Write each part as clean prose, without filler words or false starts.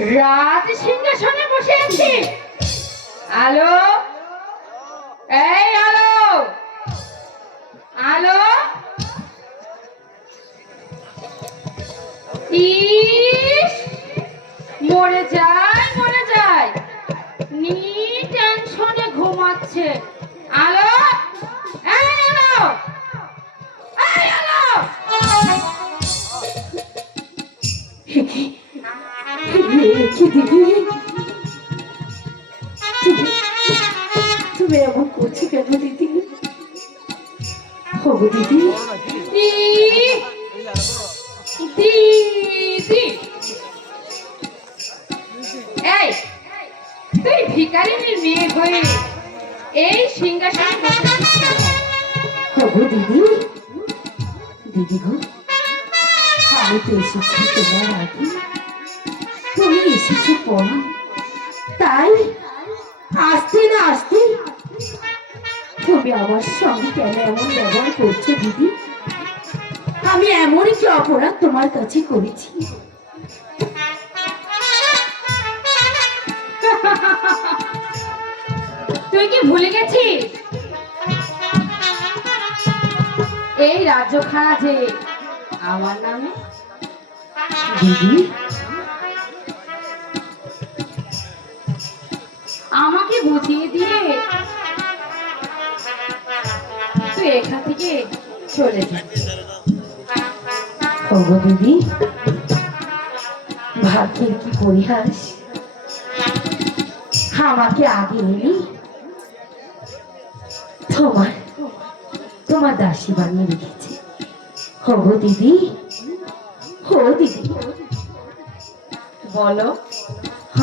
রাজ সিংহাসনে বসে আছি। আলো, এই আলো, আলো, ইস, মরে যায়, মরে যায়, নি টেনশনে ঘুমাচ্ছে। আলো, এই আলো, এই আলো। কি দিদি, তুমি এমন করছো কেন দিদি? হবু দিদি, দিদি, এই তুই ভিখারিনীর মেয়ে হয়ে এই সিংহাসনে বসেছিস? হবু দিদি, দিদি গো, আমি তো এসেছি তোমার আগে, তুমি এসেছো পরে, তাই আসতে না আসতে তুমি আমার সঙ্গে কেন এমন ব্যবহার করছো দিদি? আমি এমনই কি অপরাধ তোমার কাছে করেছি? তুই কি ভুলে গেছিস এই রাজ্যখানা যে আমার নামে? দিদি, আমাকে বুঝিয়ে দিয়ে তুই এখান থেকে চলে যা। ওগো দিদি, ভাগ্যের কি পরিহাস, আমাকে আগে এলি তোমার তোমার দাসী বানিয়ে রেখেছে। ওগো দিদি, ও দিদি, বলো,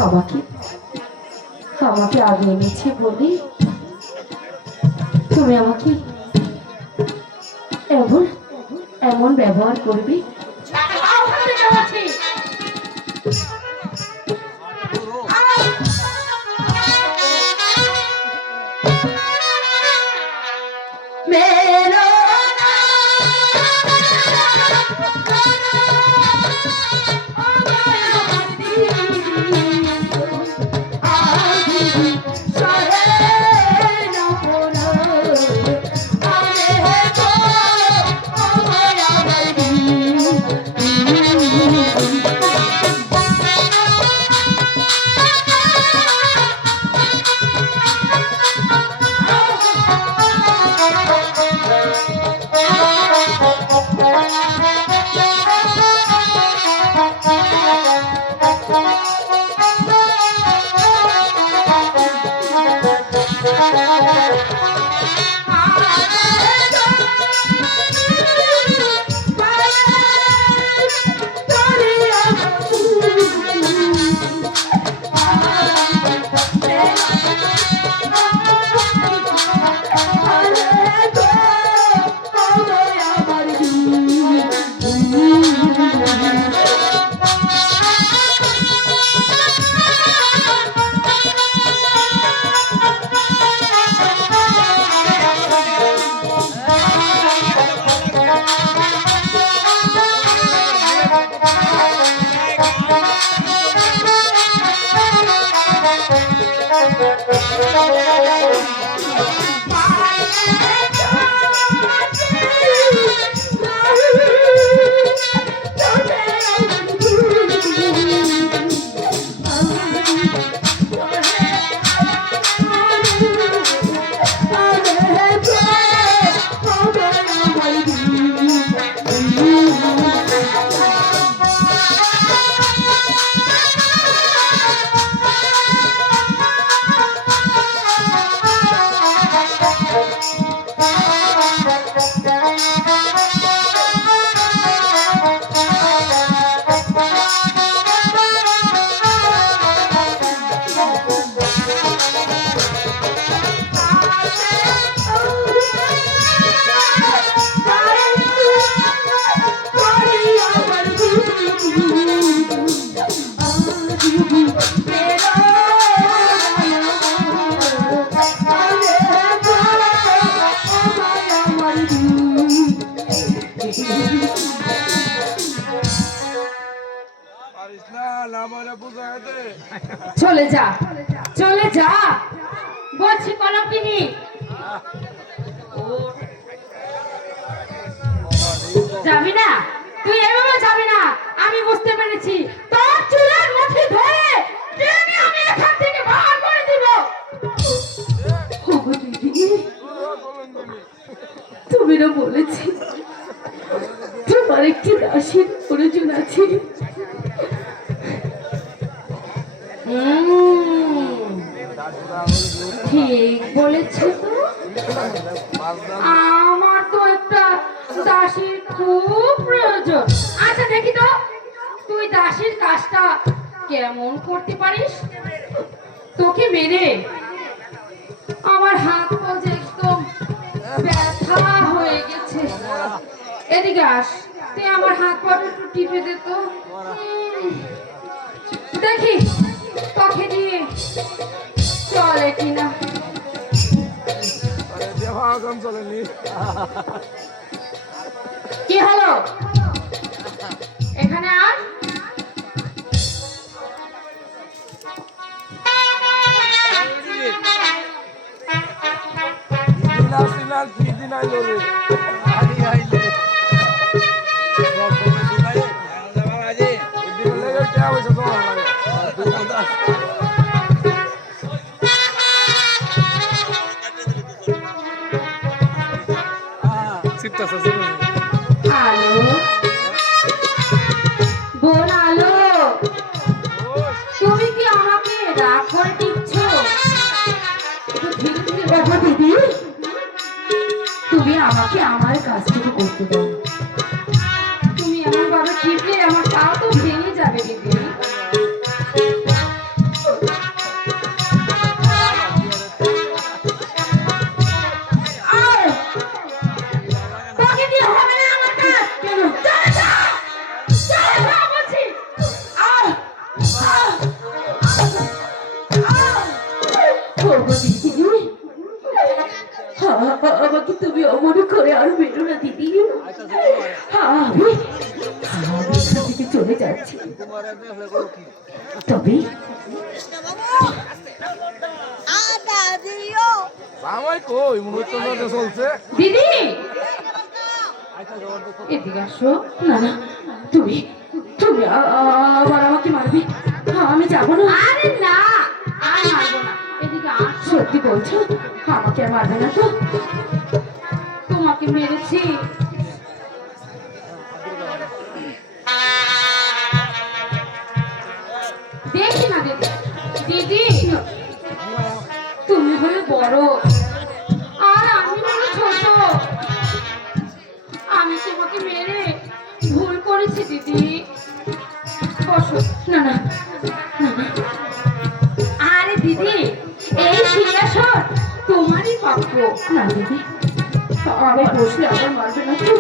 আমাকে আমাকে আগে এনেছে বলে তুমি আমাকে এমন এমন ব্যবহার করবে? না না মানে বুঝাতে চলে যা, চলে যা বলছি কলঙ্কিনী। যাবি না, তুই এভাবে যাবি না। আমি বুঝতে পেরেছি, তোর চুলের মুঠি ধরে টেনে আমি এখান থেকে বার করে দিব। ওগো দিদি, তুমি না বলেছি তোমার একটি দাসীর প্রয়োজন আছে। ঠিক বলেছ তো। আমার তো একটা দাসীর খুব প্রয়োজন। আচ্ছা দেখি তো তুই দাসীর কাজটা কেমন করতে পারিস। তোকে মেরে আমার হাত পা যে একদম ব্যথা হয়ে গেছে। এদিকে আস, তুই আমার হাত পা একটু টিপে দে তো। দেখি তোকে দিয়ে চলে কিনা। দেওয়া এখন চলেনি কি হলো, এখানে আস। সিনাল কি দিন আইলো রে আগে আইলে সব সময় শুনাই আজি দিন লাগে কে হইছে তো লাগে সিটটা সসুর আলো বোন, আলো তুমি কি আমাকে রাগ করে দিচ্ছ? একটু ধীরে ধীরে দেখো দিদি, তুমি আমাকে আমার কাজটুকু করতে দাও। তুমি আমার বাবা টিপলে আমার পা তো ভেঙে যাবে দিদি। আর তোকে দিয়ে হবে না আমার কাজ। কেন? চলে যা, চলে যা বলছি। আহ, আহ, আহ। ওগো দিদি, আমাকে তুমি অমন করে আর বেরো না দিদি। আমি এখান থেকে চলে যাচ্ছি। তবে সামাই কই মুহূর্ত ধরে চলছে দিদি এদিকে আসো। না না, তুমি তুমি আবার আমাকে মারবে। আমি যাবো না। আরে না, আর মারবো না। এদিকে আস। সত্যি বলছো? আমাকে আর মারবে না তো? তোমাকে মেরেছি। দেখি না দিদি, দিদি তুমি হলে বড় আর আমি হলো ছোট। আমি তোমাকে মেরে ভুল করেছি দিদি। বসো। না না না না, আরে দিদি, এই সিংহাসন তোমারই প্রাপ্য। না দিদি, আমি বসলে আবার মারবে না তো?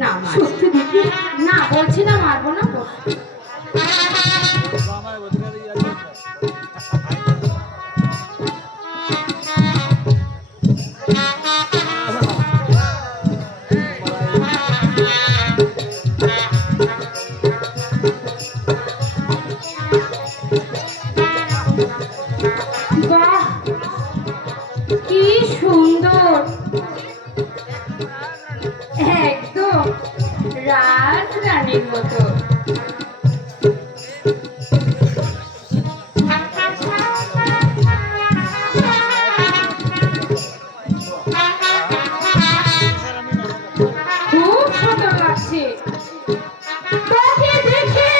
না মার, সত্যি দিদি? না বলছি না মারবো না। বসো। বাহ, কি সুন্দর, একদম রাজরানীর মতো। খুব সুন্দর লাগছে। তোকে দেখে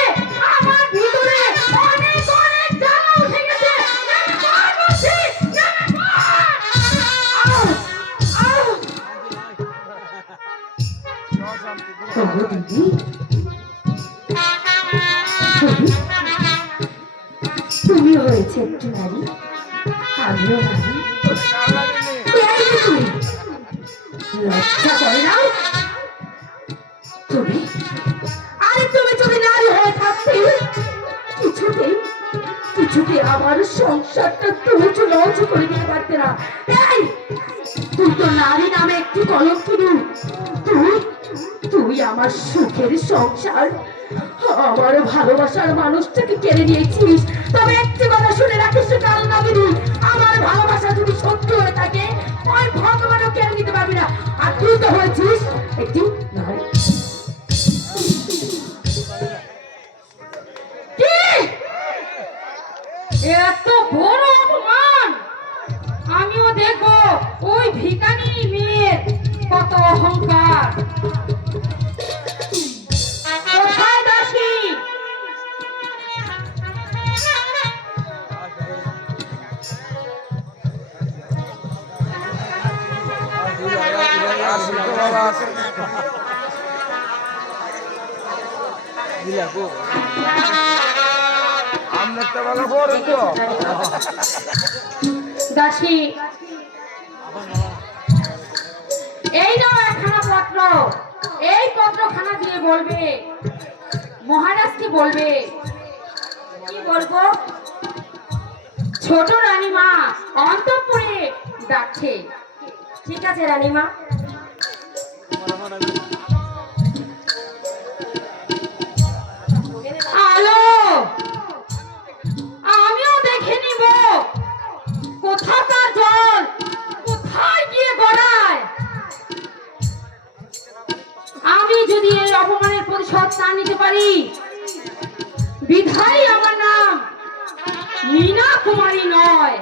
আমার ভিতরে অনেক অনেক জ্বালা উঠে গেছে। আমি মার বলছি, আমি মার। আউ, আউ। ওগো দিদি, তুমি তুমি হয়েছে একটু নারী, আমিও নারী। এই যে তুমি, লজ্জা করে না তুমি? আরে তুমি যদি নারী হয়ে থাকতে কিছুতেই কিছুতেই আমার সংসারটা তুচ লঞ্চ করে দিতে পারতে না। এই, তুই তো নারী নামে একটি কলঙ্কিনী। তুই তুই আমার সুখের সংসার আমার ভালোবাসার মানুষটাকে কেড়ে নিয়েছিস। তবে একটি কথা শুনে রাখিস কাল নাগিনী, আমার ভালোবাসা যদি সত্যি হয়ে থাকে ওই ভগবানও কেড়ে নিতে পারবি না। আর তুই তো হয়েছিস একটি নারী। কি এত বড় অপমান! আমিও দেখবো ওই ভিখারি মেয়ের কত অহংকার। কোথায় দাসী? আর শুনতে বাবা আছে আমরা তো ভালো পড়ে তো দাসী, এই নাও একখানা পত্র। এই পত্রখানা দিয়ে বলবে, মহারাজকে বলবে। কি বলবো? ছোট রানীমা অন্তঃপুরে ডাকছে। ঠিক আছে রানীমা। আলো, আমিও দেখে নিব কোথাকার জল কোথায় গিয়ে গড়ায়। আমি যদি এই অপমানের প্রতিশোধ না নিতে পারি, বিধায় আমার নাম মীনা কুমারী নয়।